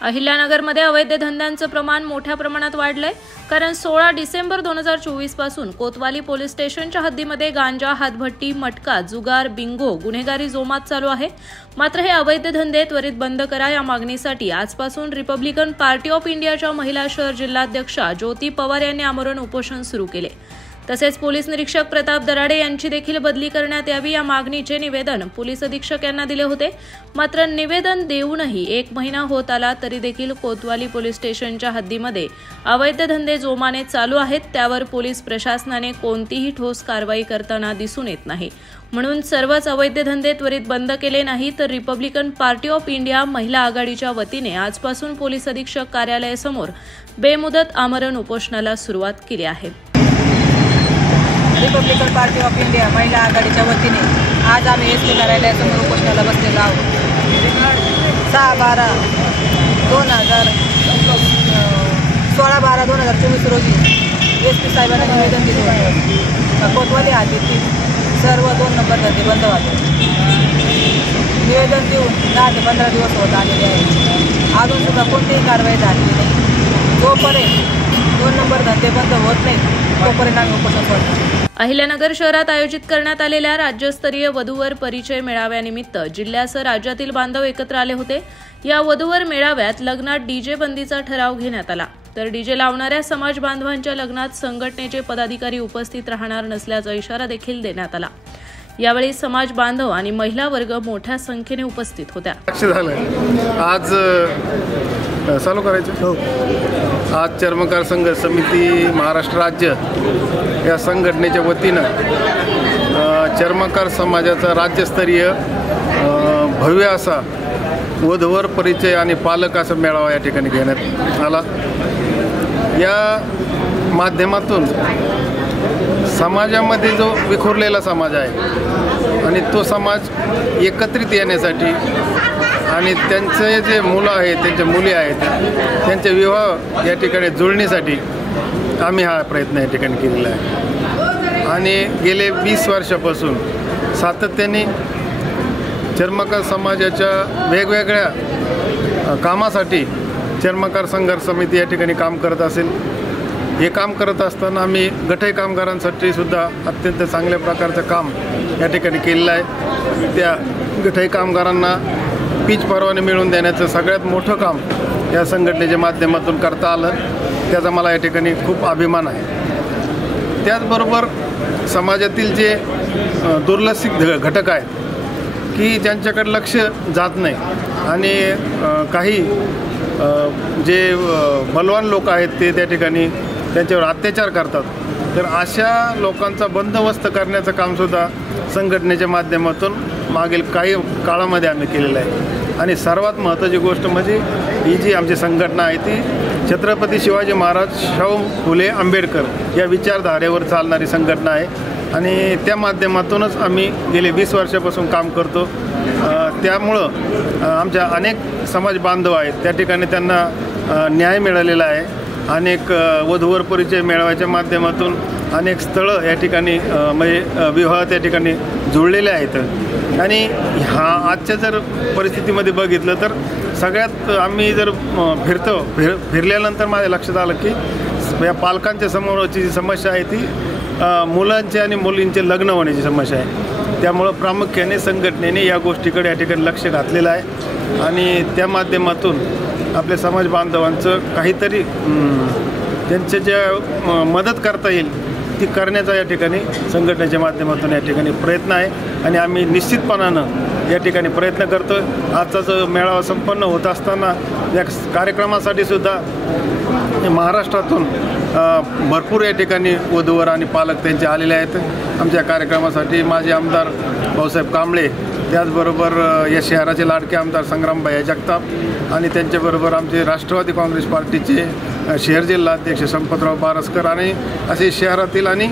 अहिल्यानगरमध्ये अवैध धंद्यांचं प्रमाण मोठ्या प्रमाणात वाढलंय, कारण 16 डिसेंबर 2024 पासून कोतवाली पोलीस स्टेशनच्या हद्दीमध्ये गांजा, हातभट्टी, मटका, जुगार, बिंगो गुन्हेगारी जोमात चालू आहे। मात्र हे अवैध धंदे त्वरित बंद करा या मागणीसाठी आजपासून रिपब्लिकन पार्टी ऑफ इंडियाच्या महिला शहर जिल्हाध्यक्षा ज्योती पवार यांनी आमरण उपोषण सुरू केले। तसेच पोलीस निरीक्षक प्रताप दराडे यांची देखील बदली करण्यात यावी या मागणीचे निवेदन पोलीस अधीक्षक यांना दिले होते। मात्र निवेदन देऊनही 1 महिना होत आला तरी देखील कोतवाली पोलीस स्टेशनच्या हद्दीमध्ये अवैध धंदे जोमाने चालू आहेत, त्यावर पोलीस प्रशासनाने कोणतीही ठोस कारवाई करताना दिसून येत नाही। म्हणून सर्वच अवैध धंदे त्वरित बंद केले नाही तर रिपब्लिकन पार्टी ऑफ इंडिया महिला आघाडीच्या वतीने आजपासून पोलीस अधीक्षक कार्यालयासमोर बेमुदत आमरण उपोषणाला सुरुवात केली आहे। रिपब्लिकन पार्टी ऑफ इंडिया महिला आघाडीच्या वतीने आज आम्ही एस कार्यालयासमोर उपोषणाला बसलेलो आहोत। 16/12/2024 रोजी SP साहेबांना निवेदन दिले होते। कोतवाली हद्दीतील सर्व 2 नंबर धंदे बंद व्हावे। निवेदन देऊन 10 ते 15 दिवस होत आलेले आहेत, अजून सुद्धा कोणतीही कारवाई झालेली नाही। जोपर्यंत 2 नंबर धंदे बंद होत नाही तोपर्यंत आम्ही उपोषण करतो। अहिल्यानगर शहरात आयोजित करण्यात आलेल्या राज्यस्तरीय वधूवर परिचय मेळाव्यानिमित्त जिल्ह्यासह राज्यातील बांधव एकत्र आले होते। या वधूवर मेळाव्यात लग्नात डीजे बंदीचा ठराव घेण्यात आला, तर डीजे लावणाऱ्या समाज बांधवांच्या लग्नात संघटनेचे पदाधिकारी उपस्थित राहणार नसल्याचा इशारा देखील देण्यात आला। यावेळी समाज बांधव आणि महिला वर्ग मोठ्या संख्येने उपस्थित होत्या। आज चालू करायचं आज चर्मकार संघर्ष समिती महाराष्ट्र राज्य या संघटनेच्या वतीनं चर्मकार समाजाचा राज्यस्तरीय भव्य असा वधूवर परिचय आणि पालक असा मेळावा या ठिकाणी घेण्यात आला। या माध्यमातून समाजामध्ये जो विखुरलेला समाज आहे आणि तो समाज एकत्रित येण्यासाठी आणि त्यांचे जे मुलं आहेत, त्यांच्या मुली आहेत, त्यांचे विवाह या ठिकाणी जुळण्यासाठी आम्ही हा प्रयत्न या ठिकाणी केलेला आहे। आणि गेले 20 वर्षापासून सातत्याने चर्मकार समाजाच्या वेगवेगळ्या कामासाठी चर्मकार संघर्ष समिती या ठिकाणी काम करत असेल। हे काम करत असताना आम्ही गठई कामगारांसाठी सुद्धा अत्यंत चांगल्या प्रकारचं काम या ठिकाणी केलेलं आहे। त्या गठई कामगारांना पीच परवाने मिळवून देण्याचं सगळ्यात मोठं काम या संघटनेच्या माध्यमातून करता आलं, त्याचा मला या ठिकाणी खूप अभिमान आहे। त्याचबरोबर समाजातील जे दुर्लक्षित घटक आहेत की ज्यांच्याकडे लक्ष जात नाही आणि काही जे बलवान लोक आहेत ते त्या ठिकाणी त्यांच्यावर अत्याचार करतात, तर अशा लोकांचा बंदोबस्त करण्याचं कामसुद्धा संघटनेच्या माध्यमातून मागील काही काळामध्ये आम्ही केलेलं आहे। आणि सर्वात महत्त्वाची गोष्ट म्हणजे ही जी आमची संघटना आहे ती छत्रपती शिवाजी महाराज, शाहू फुले आंबेडकर या विचारधारेवर चालणारी संघटना आहे आणि त्या माध्यमातूनच आम्ही गेले 20 वर्षापासून काम करतो। त्यामुळं आमच्या अनेक समाज बांधव आहेत त्या ठिकाणी त्यांना न्याय मिळालेला आहे। अनेक वधूवर परिचय मेळाव्याच्या माध्यमातून अनेक स्थळं या ठिकाणी म्हणजे विवाह त्या ठिकाणी जुळलेले आहेत। आणि आजच्या जर परिस्थितीमध्ये बघितलं तर सगळ्यात आम्ही जर फिरल्यानंतर माझ्या लक्षात आलं की या पालकांच्या समोरची जी समस्या आहे ती मुलांचे आणि मुलींचे लग्न होण्याची समस्या आहे। त्यामुळं प्रामुख्याने संघटनेने या गोष्टीकडे या ठिकाणी लक्ष घातलेलं आहे आणि त्या माध्यमातून आपल्या समाज बांधवांचं काहीतरी त्यांच्या ज्या मदत करता येईल ती करण्याचा या ठिकाणी संघटनेच्या माध्यमातून या ठिकाणी प्रयत्न आहे आणि आम्ही निश्चितपणानं या ठिकाणी प्रयत्न करतो। आजचा जो मेळावा संपन्न होत असताना या कार्यक्रमासाठी सुद्धा महाराष्ट्रातून भरपूर या ठिकाणी वधूवर आणि पालक त्यांचे आलेले आहेत। आमच्या कार्यक्रमासाठी माजी आमदार भाऊसाहेब कांबळे, त्याचबरोबर या शहराचे लाडके आमदार संग्रामभाई जगताप आणि त्यांच्याबरोबर आमचे राष्ट्रवादी काँग्रेस पार्टीचे शहर जिल्हाध्यक्ष संपतराव बारसकर आणि असे शहरातील आणि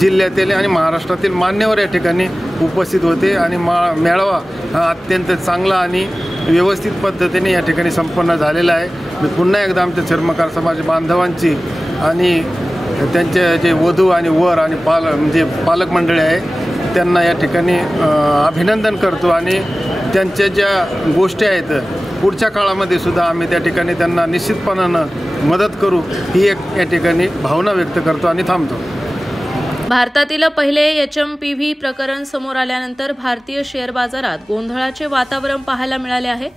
जिल्ह्यातील आणि महाराष्ट्रातील मान्यवर या ठिकाणी उपस्थित होते आणि मेळावा हा अत्यंत चांगला आणि व्यवस्थित पद्धतीने या ठिकाणी संपन्न झालेला आहे। मी पुन्हा एकदा आमच्या चर्मकार समाज बांधवांची आणि त्यांचे जे वधू आणि वर आणि पालक मंडळी आहे त्यांना या ठिकाणी अभिनंदन करतो आणि त्यांच्या ज्या गोष्टी आहेत पुढच्या काळामध्ये सुद्धा आम्ही त्या ठिकाणी त्यांना निश्चितपणानं मदत करू ही एक या ठिकाणी भावना व्यक्त करतो आणि थांबतो. भारतातील पहिले HMPV प्रकरण समोर आल्यानंतर भारतीय शेअर बाजारात गोंधळाचे वातावरण पाहायला मिळाले आहे.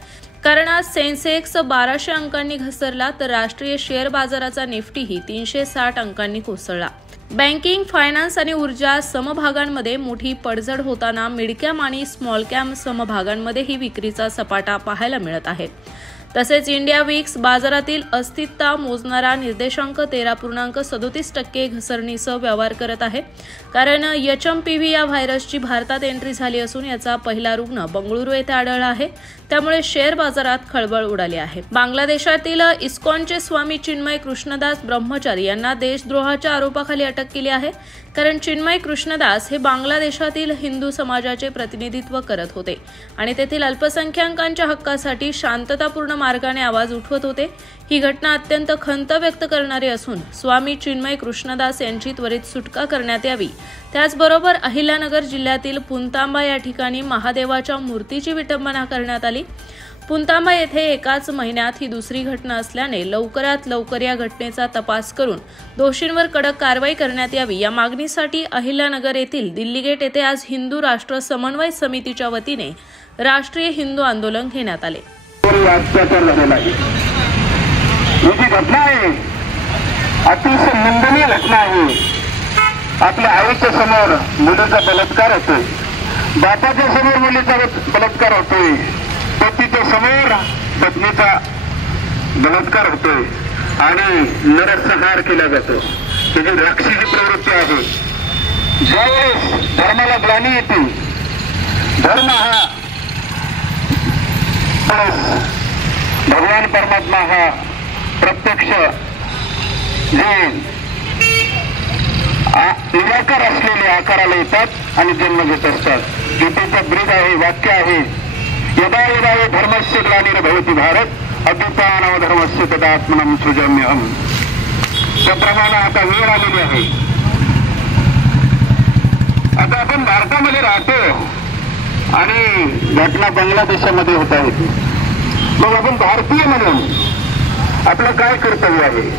कारण आज सेन्सेक्स 1200 अंकांनी घसरला तर राष्ट्रीय शेअर बाजाराचा निफ्टीही 360 अंकांनी कोसळला. बँकिंग, फायनान्स आणि ऊर्जा समभागांमध्ये मोठी पडझड होताना मिड कॅप आणि स्मॉल कॅप समभागांमध्ये ही विक्रीचा सपाटा पाहायला मिळत आहे. तसेच इंडिया विक्स बाजारातील अस्थिरता मोजणारा निर्देशांक 13.37% घसरणीसह व्यवहार करत आहे. कारण HMPV या व्हायरसची भारतात एंट्री झाली असून याचा पहिला रुग्ण बंगळुरू येथे आढळला आहे. त्यामुळे शेअर बाजारात खळबळ उडाली आहे. बांगलादेशातील इस्कॉनचे स्वामी चिन्मय कृष्णदास ब्रह्मचारी यांना देशद्रोहाच्या आरोपाखाली अटक केली आहे. कारण चिन्मय कृष्णदास हे बांगलादेशातील हिंदू समाजाचे प्रतिनिधित्व करत होते आणि तेथील अल्पसंख्याकांच्या हक्कासाठी शांततापूर्ण मार्गाने आवाज उठवत होते. ही घटना अत्यंत खंत व्यक्त करणारी असून स्वामी चिन्मय कृष्णदास यांची त्वरित सुटका करण्यात यावी. त्याचबरोबर अहिल्यानगर जिल्ह्यातील पुंतांबा या ठिकाणी महादेवाच्या मूर्तीची विटंबना करण्यात आली. पुंतांबा येथे एकाच महिन्यात ही दुसरी घटना असल्याने लवकरात लवकर या घटनेचा तपास करून दोषींवर कडक कारवाई करण्यात यावी या मागणीसाठी अहिल्यानगर येथील दिल्ली गेट येथे आज हिंदू राष्ट्र समन्वय समितीच्या वतीने राष्ट्रीय हिंदू आंदोलन घेण्यात आले. घटना आहे अतिशय निंदनीय घटना आहे. आपल्या आईच्या समोर मुलीचा बलात्कार होतोय, बापाच्या समोर मुलीचा बलात्कार होतोय, पतीच्या समोर पत्नीचा बलात्कार होतोय आणि नरसंहार केला जातो. त्याची राक्षसी प्रवृत्ती आहे. ज्यावेळेस धर्माला ग्लानी येते, धर्म हा भगवान परमात्मा हा प्रत्यक्ष जे निराकार असलेले आकाराला येतात आणि जन्म घेत असतात. गीतेचा ब्रीद आहे, वाक्य आहे, यदा यदा धर्मस्य ग्लानिर्भवति भारत अद्वितीयो धर्मस्य तदात्मनं सृजाम्यहम्. त्याप्रमाणे आता वेळ आलेली आहे. आता आपण भारतामध्ये राहतो आणि घटना बांगलादेशामध्ये होत आहेत. मग आपण भारतीय म्हणून आपलं काय कर्तव्य आहे?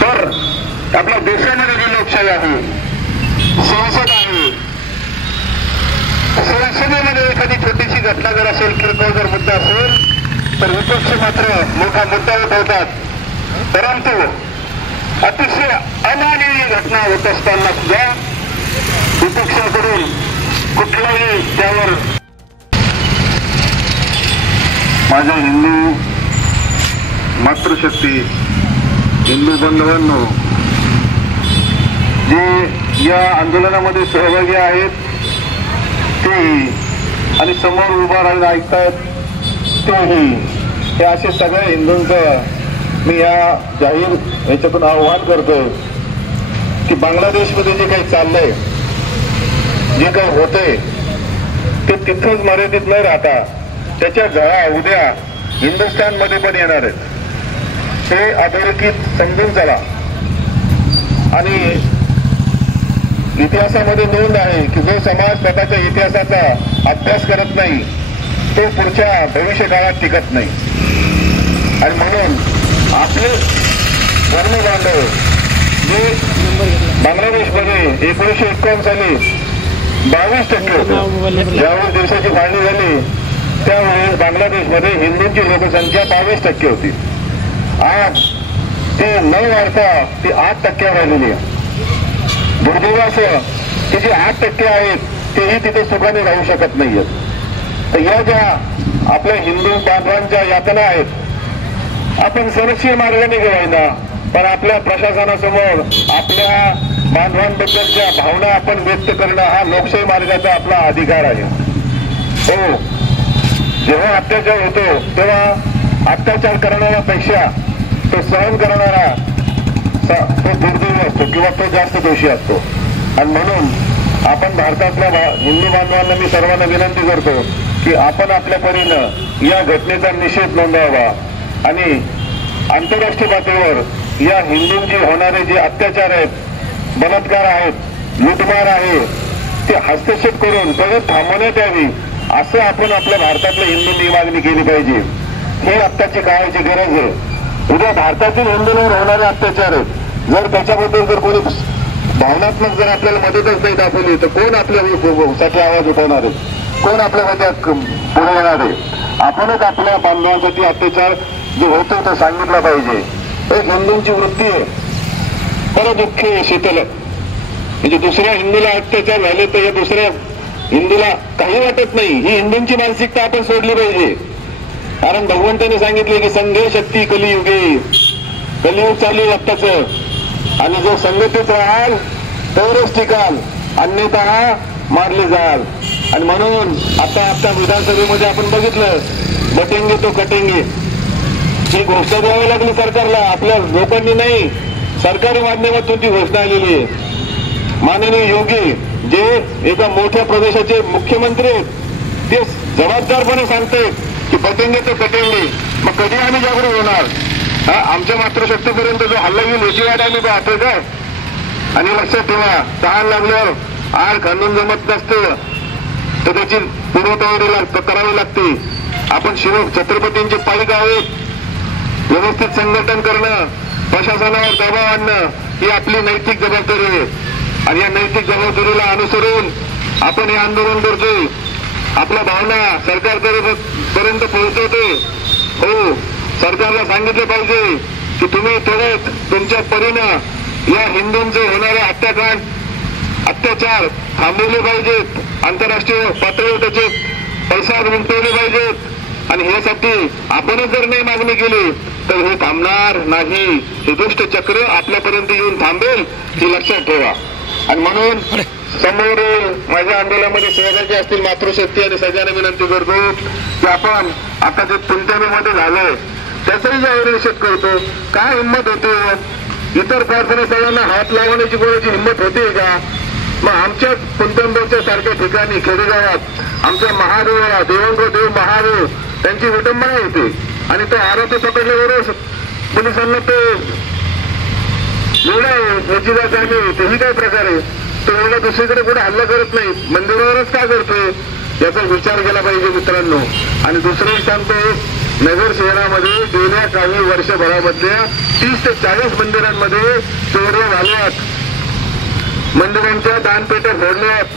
तर आपल्या देशामध्ये जी लोकशाही आहे, संसद आहे, संसदेमध्ये एखादी छोटीशी घटना जर असेल, किरकोळ जर मुद्दा असेल तर विपक्ष मात्र मोठा मुद्दा उठवतात. परंतु अतिशय अमानवीय घटना होत असताना सुद्धा विपक्षाकडून कुठलाही त्यावर. माझ्या हिंदू मातृशक्ती हिंदू बांधवांनो, जे या आंदोलनामध्ये सहभागी आहेत ते आणि समोर उभा राहून ऐकतात तेही, हे असे सगळ्या हिंदूंचं मी या जाहीर याच्यातून आव्हान करतो की बांगलादेशमध्ये जे काही चाललंय, जे काही होतंय ते तिथंच मर्यादित न राहता त्याच्या झळा उद्या हिंदुस्थानमध्ये पण येणार आहेत. हे अधोरेखित समजून चला. आणि इतिहासामध्ये नोंद आहे की जो समाज स्वतःच्या इतिहासाचा अभ्यास करत नाही तो पुढच्या भविष्य काळात टिकत नाही. आणि म्हणून आपले धर्मबांधव जे बांगलादेशमध्ये 1951 साली 22% होते, ज्यावेळेस देशाची फाळणी झाली त्यावेळेस बांगलादेशमध्ये हिंदूंची लोकसंख्या 22% होती. आज ते न वाढता ती 8% राहिलेली आहे. दुर्दैवाचं ते जे 8% आहेत तेही तिथे सुखाने राहू शकत नाहीयेत. तर या ज्या आपल्या हिंदू बांधवांच्या यातना आहेत, आपण संरक्षण मार्गाने घेऊया, पण आपल्या प्रशासनासमोर आपल्या बांधवांबद्दलच्या भावना आपण व्यक्त करणं हा लोकशाही मार्गाचा आपला अधिकार आहे. हो, जेव्हा अत्याचार होतो तेव्हा अत्याचार करणाऱ्यापेक्षा तो सहन करणारा तो दुर्दैवी असतो किंवा तो जास्त दोषी असतो. आणि म्हणून आपण भारतातल्या हिंदू बांधवांना मी सर्वांना विनंती करतो की आपण आपल्या परीनं या घटनेचा निषेध नोंदवावा आणि आंतरराष्ट्रीय पातळीवर या हिंदूंचे होणारे जे अत्याचार आहेत, बलात्कार आहेत, लुटमार आहे ते हस्तक्षेप करून परत थांबवण्यात यावी असं आपण आपल्या भारतातल्या हिंदूंनी मागणी केली पाहिजे. ही आत्ताची काळाची गरज आहे. उद्या भारतातील हिंदूंवर होणारे अत्याचार जर त्याच्याबद्दल जर कोणी भावनात्मक जर आपल्याला मदतच नाही दाखवली तर कोण आपल्यासाठी आवाज उठवणार आहे, कोण आपल्यासाठी पुढे येणार आहे. आपणच आपल्या बांधवांसाठी अत्याचार जे होतो तो सांगितला पाहिजे. एक हिंदूंची वृत्ती आहे बरं दुःख आहे शीतल, म्हणजे दुसऱ्या हिंदूला अत्याचार झाले तर या दुसऱ्या हिंदूला काही वाटत नाही. ही हिंदूंची मानसिकता आपण सोडली पाहिजे. कारण भगवंताने सांगितले की संघे शक्ती कलियुगे, कलियुग चालू आहे आत्ताच, आणि जो संघटित राहाल तरच टिकाल, अन्यथा मारले जाल. आणि म्हणून आता विधानसभेमध्ये आपण बघितलं बटेंगे तो कटेंगे ही घोषणा द्यावी लागली सरकारला. आपल्या लोकांनी नाही, सरकारी माध्यमातून ती घोषणा आलेली आहे. माननीय योगी जे एका मोठ्या प्रदेशाचे मुख्यमंत्री आहेत ते जबाबदारपणे सांगतात की बटेंगे तो कटेंगे. मग कधी आम्ही जागरूक होणार? आमच्या मातृशक्तीपर्यंत जो हल्ला येईल याची वाट आम्ही पाहतोय काय? आणि लक्षात ठेवा, तहान लागल्यावर आड खांदून जमत नसतं तर त्याची पूर्वतयारी करावी लागते. आपण छत्रपतींचे पालिक आहोत. व्यवस्थित संघटन करणं, प्रशासनावर दबाव आणणं ही आपली नैतिक जबाबदारी आहे. आणि या नैतिक जबाबदारीला अनुसरून आपण हे आंदोलन करतोय. आपल्या भावना सरकारपर्यंत पोहोचवतोय. हो, सरकारला सांगितलं पाहिजे की तुम्ही त्वरित तुमच्या परीनं या हिंदूंचे होणारे अत्याचार थांबवले पाहिजेत. आंतरराष्ट्रीय पातळीवर त्याचे पैसा गुंतवले पाहिजेत. आणि यासाठी आपणच जर नाही मागणी केली तर हे थांबणार नाही. हे दुष्ट चक्र आपल्यापर्यंत येऊन थांबेल ही लक्षात ठेवा. आणि म्हणून समोर माझ्या आंदोलनामध्ये सहभागी असतील मातृशक्ती आणि सगळ्यांना विनंती करतो की आपण आता जे पुंतमेमध्ये झालंय त्याचाही ज्यावेळी निषेध करतो. काय हिंमत होते इतर प्रार्थना स्थळांना हात लावण्याची कोणाची हिंमत होते का? मग आमच्या पुंतंबरच्या सारख्या ठिकाणी खेडेगावात आमच्या महादेवाला देव महादेव त्यांची विटंबना होती. आणि तो आरोपी पकडल्यावरच पोलिसांना तो एवढा याची जात आहे. तेही काय प्रकार आहे? तो एवढा दुसरीकडे कुठे हल्ला करत नाही, मंदिरावरच का करतोय याचा विचार केला पाहिजे मित्रांनो. आणि दुसरंही सांगतो, नगर शहरामध्ये गेल्या काही वर्षभरामधल्या 30 ते 40 मंदिरांमध्ये चोऱ्या झाल्यात, मंदिरांच्या दानपेट्या फोडल्यात.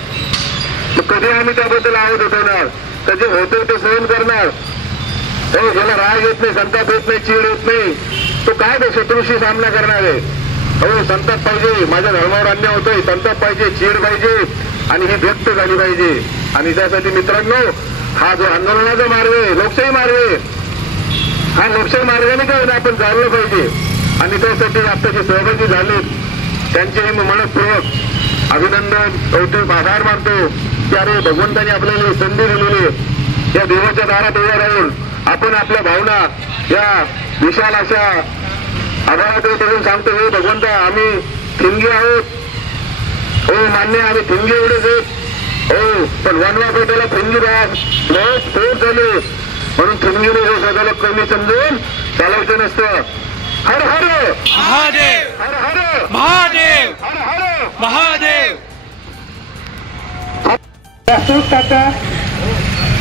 मग कधी आम्ही त्याबद्दल आवाज उठवणार? त्याचे होते ते सहन करणार. ज्याला राग येत नाही, संताप येत नाही, चीड येत नाही, तो काय तो शत्रूशी सामना करणार आहे? हो, संताप पाहिजे. माझ्या धर्मावर अन्याय होतोय, संताप पाहिजे, चीड पाहिजे आणि ही व्यक्त झाली पाहिजे. आणि त्यासाठी मित्रांनो हा जो आंदोलनाचा मार्ग आहे, लोकशाही मार्ग आहे, हा लोकशाही मार्गाने काय आपण जाणलं पाहिजे. आणि त्यासाठी आत्ताचे सहभागी झाले त्यांचेही मनपूर्वक अभिनंदन, कौतुक, आभार मानतो की अरे भगवंताने आपल्याला संधी दिलेली. या देवाच्या दारात उभा राहून आपण आपल्या भावना या विशाल अशा आभाराकडे बघून सांगतो, हे भगवंता आम्ही ठिंगी आहोत. हो मान्य, आम्ही ठिंगी एवढेच आहेत. हो, पण वनवा पेटेला ठिंगी स्फोट झाले म्हणून ठिंगीने हे स्वतःला कमी समजून चालवायचं नसतं. हर हर महादेव, हर हर महादेव, हर हर महादेव.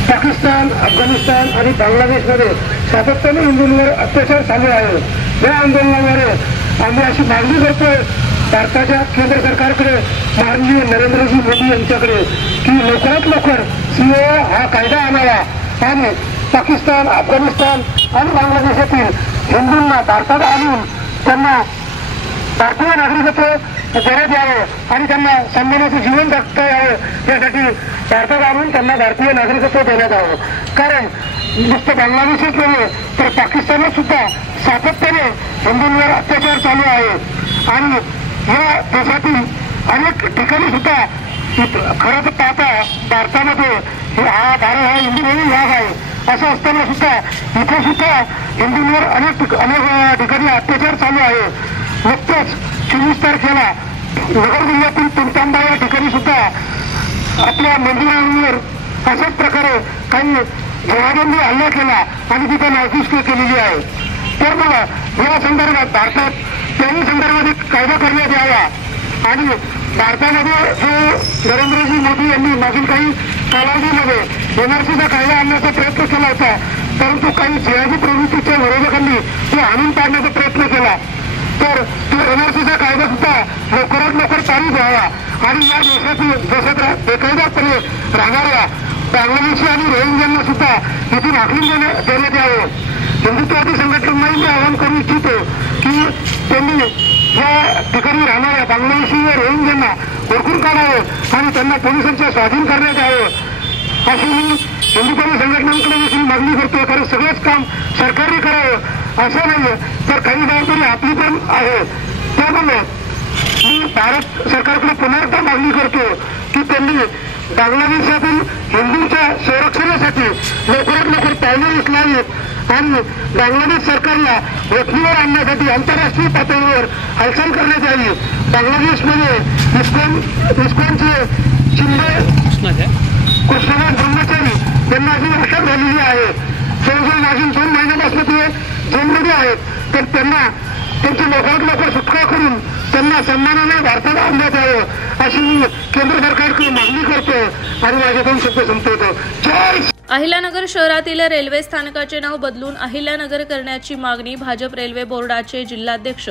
पाकिस्तान, अफगाणिस्तान आणि बांगलादेशमध्ये सातत्याने हिंदूंवर अत्याचार चालू आहे. या आंदोलनाद्वारे आम्ही अशी मागणी करतोय भारताच्या केंद्र सरकारकडे, माननीय नरेंद्रजी मोदी यांच्याकडे की लवकरात लवकर सीएए हा कायदा आणावा आणि पाकिस्तान, अफगाणिस्तान आणि बांगलादेशातील हिंदूंना भारतात आणून त्यांना भारतीय नागरिकत्व देण्यात यावं आणि त्यांना सन्मानाचं जीवन जगता यावं यासाठी भारतात आणून त्यांना भारतीय नागरिकत्व देण्यात यावं. कारण नुसतं बांगलादेशच नव्हे तर पाकिस्तानात सुद्धा सातत्याने हिंदूंवर अत्याचार चालू आहे. आणि या देशातील अनेक ठिकाणी सुद्धा खरं तर पाहता भारतामध्ये हा भारत हा हिंदू भाग आहे. असं असताना सुद्धा इथे सुद्धा हिंदूंवर अनेक ठिकाणी अत्याचार चालू आहे. नुकतंच 24 तारखेला नगर जिल्ह्यातील तुमतांबा या ठिकाणी सुद्धा आपल्या मंदिरांवर अशाच प्रकारे काही जवानांनी हल्ला केला आणि तिथे नासधूस केलेली आहे. तर मला या संदर्भात भारतात त्याही संदर्भात एक कायदा करण्यात यावा आणि भारतामध्ये जो नरेंद्रजी मोदी यांनी मागील काही कालावधीमध्ये NRCचा कायदा आणण्याचा प्रयत्न केला होता, परंतु काही जिहादी प्रवृत्तीच्या विरोधकांनी तो आणून पाडण्याचा प्रयत्न केला. तर तो NRCचा कायदा सुद्धा लवकरात लवकर पारित व्हावा आणि या देशात बेकायदेपणे राहणाऱ्या बांगलादेशी आणि रोहिंग्यांना सुद्धा इथून हाकलून देण्यात यावं. हिंदुत्ववादी संघटनांनाही मी आवाहन करू इच्छितो की त्यांनी या ठिकाणी राहणाऱ्या बांगलादेशी व रोहिंग्यांना हुडकून काढावं आणि त्यांना पोलिसांच्या स्वाधीन करण्यात यावं अशी मी हिंदुत्ववादी संघटनांकडे देखील मागणी करतो. कारण सगळंच काम सरकारने करावं असं नाही, तर काही जबाबदारी आपली पण आहे. त्यामुळे मी भारत सरकारकडे पुन्हा एकदा मागणी करतो की त्यांनी बांगलादेशातील हिंदूंच्या संरक्षणासाठी लवकरात लवकर पावले उचलावीत आणि बांगलादेश सरकारला वठणीवर आणण्यासाठी आंतरराष्ट्रीय पातळीवर हालचाल करण्यात यावी. बांगलादेशमध्ये इस्कॉनचे शिंदे कृष्णदास ब्रह्मचारी त्यांना अशी अटक झालेली आहे. जवळजवळ मागील 2 महिन्यापासून ते जेलमध्ये आहेत. तर त्यांना त्यांची लवकरात लवकर सुटका करून त्यांना सन्मानाने भारतात आणण्यात यावं अशी मी केंद्र सरकारकडे मागणी करतो आणि माझे 2 शब्द संपवतो. जय. अहिल्यानगर शहरातील रेल्वे स्थानकाचे नाव बदलून अहिल्यानगर करण्याची मागणी भाजप रेल्वे बोर्डाचे जिल्हाध्यक्ष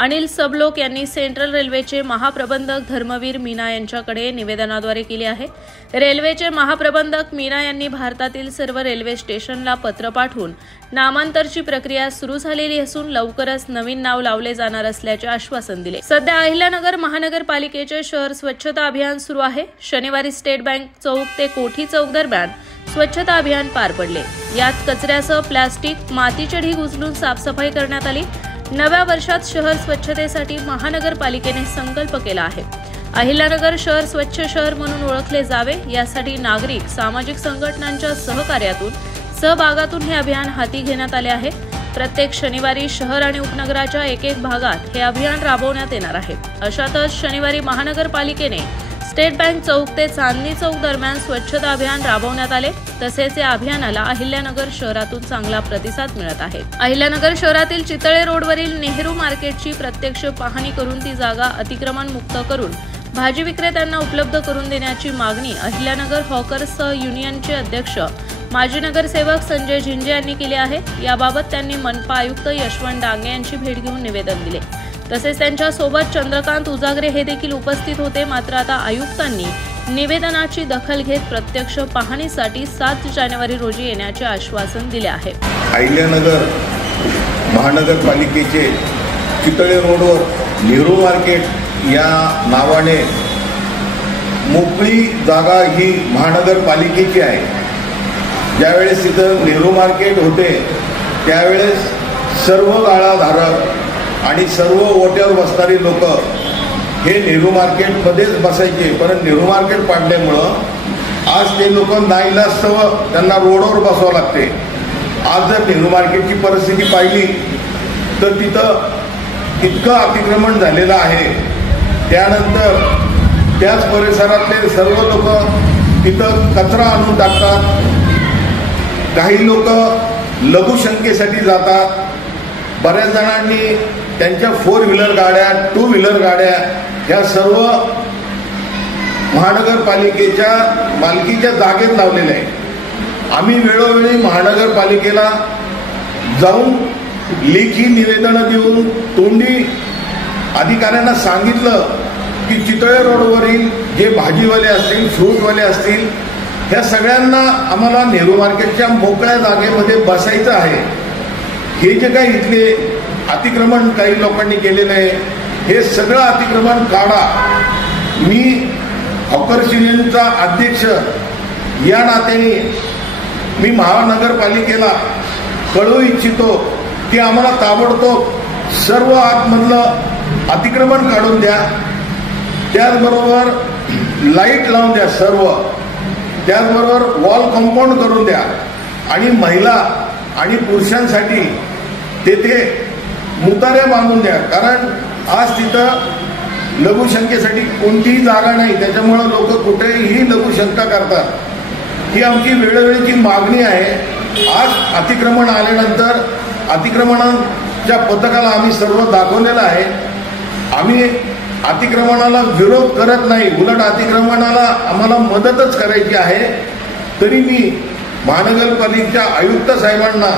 अनिल सबलोक यांनी सेंट्रल रेल्वेचे महाप्रबंधक धर्मवीर मीना यांच्याकडे निवेदनाद्वारे केली आहे. रेल्वेचे महाप्रबंधक मीना यांनी भारतातील सर्व रेल्वे स्टेशनला पत्र पाठवून नामांतरची प्रक्रिया सुरू झालेली असून लवकरच नवीन नाव लावले जाणार असल्याचे आश्वासन दिले. सध्या अहिल्यानगर महानगरपालिकेचे शहर स्वच्छता अभियान सुरू आहे. शनिवारी स्टेट बँक चौक ते कोठी चौक दरम्यान स्वच्छता अभियान पार पडले. यात कचऱ्यासह प्लास्टिक, मातीचे ढीग उचलून साफसफाई करण्यात आली. नव्या वर्षात शहर स्वच्छतेसाठी महानगरपालिकेने संकल्प केला आहे. अहिल्यानगर शहर स्वच्छ शहर म्हणून ओळखले जावे यासाठी नागरिक, सामाजिक संघटनांच्या सहभागातून हे अभियान हाती घेण्यात आले आहे. प्रत्येक शनिवारी शहर आणि उपनगराच्या एक भागात हे अभियान राबवण्यात येणार आहे. अशातच शनिवारी महानगरपालिकेने स्टेट बँक चौक ते चांदणी चौक दरम्यान स्वच्छता अभियान राबवण्यात आले. तसेच या अभियानाला अहिल्यानगर शहरातून चांगला प्रतिसाद मिळत आहे. अहिल्यानगर शहरातील चितळे रोडवरील नेहरू मार्केटची प्रत्यक्ष पाहणी करून ती जागा अतिक्रमण मुक्त करून भाजी विक्रेत्यांना उपलब्ध करून देण्याची मागणी अहिल्यानगर हॉकर्स युनियनचे अध्यक्ष माजी नगरसेवक संजय झिंजे यांनी केली आहे. याबाबत त्यांनी मनपा आयुक्त यशवंत डांगे यांची भेट घेऊन निवेदन दिले. तसेच त्यांच्यासोबत चंद्रकांत उजागरे हे देखील उपस्थित होते. मात्र आता आयुक्तांनी निवेदनाची दखल घेत प्रत्यक्ष पाहणीसाठी 7 जानेवारी रोजी येण्याचे आश्वासन दिले आहे. अहिल्यानगर महानगरपालिकेचे चितळे रोडवर नेहरू मार्केट या नावाने मोकळी जागा ही महानगरपालिकेची आहे. ज्यावेळेस तिथं नेहरू मार्केट होते त्यावेळेस सर्व गाळाधारक आणि सर्व ओट्यावर बसणारी लोक हे नेहरू मार्केटमध्येच बसायचे. पण नेहरू मार्केट पाडल्यामुळं आज ते लोक नाईलाजास्तव त्यांना रोडवर बसावं लागते. आज जर नेहरू मार्केटची परिस्थिती पाहिली तर तिथं इतकं अतिक्रमण झालेलं आहे. त्यानंतर त्याच परिसरातले सर्व लोक तिथं कचरा आणून टाकतात. काही लोक लघुशंकेसाठी जातात. बऱ्याच जणांनी त्यांच्या 4 व्हीलर गाड्या, 2 व्हीलर गाड्या ह्या सर्व महानगरपालिकेच्या मालकीच्या जागेत लावलेल्या आहे. आम्ही वेळोवेळी महानगरपालिकेला जाऊन लेखी निवेदनं देऊन तोंडी अधिकाऱ्यांना सांगितलं की चितळे रोडवरील जे भाजीवाले असतील, फ्रूटवाले असतील, ह्या सगळ्यांना आम्हाला नेहरू मार्केटच्या मोकळ्या जागेमध्ये बसायचं आहे. हे जे काही इथले अतिक्रमण काही लोकांनी केलेलं आहे हे सगळं अतिक्रमण काढा. मी हॉकर्स युनियनचा अध्यक्ष या नात्याने मी महानगरपालिकेला कळवू इच्छितो की आम्हाला ताबडतोब सर्व आतमधलं अतिक्रमण काढून द्या. त्याचबरोबर लाईट लावून द्या सर्व. त्याचबरोबर वॉल कंपाऊंड करून द्या आणि महिला आणि पुरुषांसाठी तेथे मुताऱ्या बांधून द्या. कारण आज तिथं लघुशंकेसाठी कोणतीही जागा नाही. त्याच्यामुळं लोक कुठेही लघुशंका करतात. ही आमची वेळोवेळीची मागणी आहे. आज अतिक्रमण आल्यानंतर अतिक्रमणाच्या पथकाला आम्ही सर्व दाखवलेलं आहे. आम्ही अतिक्रमणाला विरोध करत नाही, उलट अतिक्रमणाला आम्हाला मदतच करायची आहे. तरी मी महानगरपालिकेच्या आयुक्त साहेबांना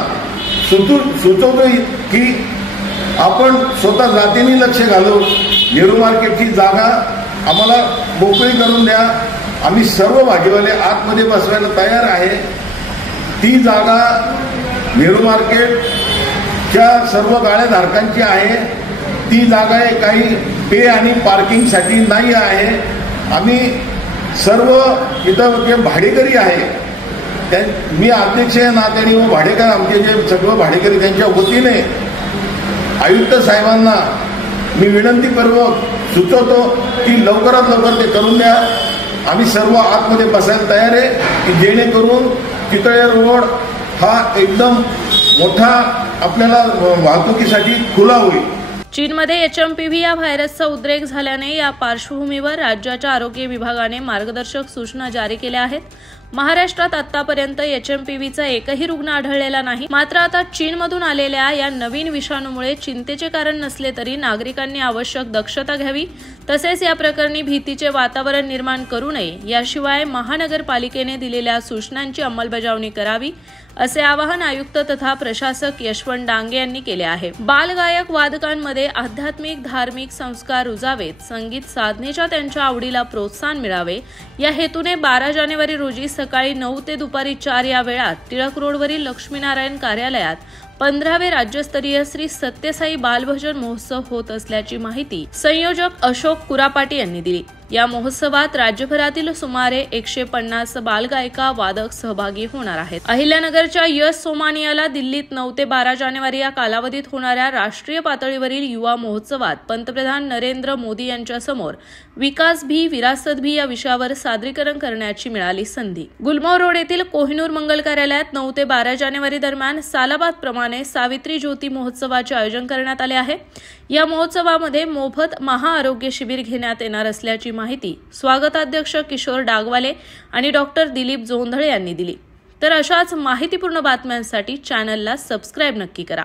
सुचवतो की आपण स्वतः जातीने लक्ष घालून नेहरू मार्केटची जागा आम्हाला मोकळी करून द्या. आम्ही सर्व भाजीवाले आतमध्ये बसवायला तयार आहे. ती जागा नेहरू मार्केटच्या सर्व गाळ्याधारकांची आहे. ती जागा काही पे आणि पार्किंगसाठी नाही आहे. आम्ही सर्व इथं जे भाडेकरी आहे मी अध्यक्ष या नात्याने व भाडेकर आमचे जे सर्व भाडेकरी त्यांच्या वतीने आयुक्त साहेबांना मी विनंतीपूर्वक सुचवतो की लवकरात लवकर ते करून द्या. आम्ही सर्व आतमध्ये बसायला तयार आहे की जेणेकरून चितळे रोड हा एकदम मोठा आपल्याला वाहतुकीसाठी खुला होईल. चीनमध्ये HMPV या व्हायरसचा उद्रेक झाल्याने या पार्श्वभूमीवर राज्याच्या आरोग्य विभागाने मार्गदर्शक सूचना जारी केल्या आहेत. महाराष्ट्रात आतापर्यंत HMPVचा एकही रुग्ण आढळलेला नाही. मात्र आता चीनमधून आलेल्या या नवीन विषाणूमुळे चिंतेचे कारण नसले तरी नागरिकांनी आवश्यक दक्षता घ्यावी. तसेच या प्रकरणी भीतीचे वातावरण निर्माण करू नये. याशिवाय महानगरपालिकेने दिलेल्या सूचनांची अंमलबजावणी करावी असे आवाहन आयुक्त तथा प्रशासक यशवंत डांगे यांनी केले आहे. बालगायक वादकांमध्ये आध्यात्मिक धार्मिक संस्कार रुजावेत, संगीत साधनेच्या त्यांच्या आवडीला प्रोत्साहन मिळावे या हेतूने 12 जानेवारी रोजी सकाळी 9 ते दुपारी 4 या वेळात टिळक रोडवरील लक्ष्मीनारायण कार्यालयात 15वे राज्यस्तरीय श्री सत्यसाई बालभजन महोत्सव होत असल्याची माहिती संयोजक अशोक कुरापाटी यांनी दिली. या महोत्सवात राज्यभरातील सुमारे 150 बालगायिका वादक सहभागी होणार आहेत. अहिल्यानगरच्या यश सोमानियाला दिल्लीत 9 ते 12 जानेवारी या कालावधीत होणाऱ्या राष्ट्रीय पातळीवरील युवा महोत्सवात पंतप्रधान नरेंद्र मोदी यांच्या समोर विकास भी विरासत भी या विषयावर सादरीकरण करण्याची मिळाली संधी. गुलमोहर रोड येथील कोहिनूर मंगल कार्यालयात 9 ते 12 जानेवारी दरम्यान सालाबाद प्रमाणे सावित्री ज्योती महोत्सवाचे आयोजन करण्यात आले आहे. या महोत्सवामध्ये मोफत महाआरोग्य शिबिर घेण्यात येणार असल्याची माहिती स्वागताध्यक्ष किशोर डागवाले आणि डॉक्टर दिलीप जोंधळे यांनी दिली. तर अशाच माहितीपूर्ण बातम्यांसाठी चॅनलला सबस्क्राईब नक्की करा.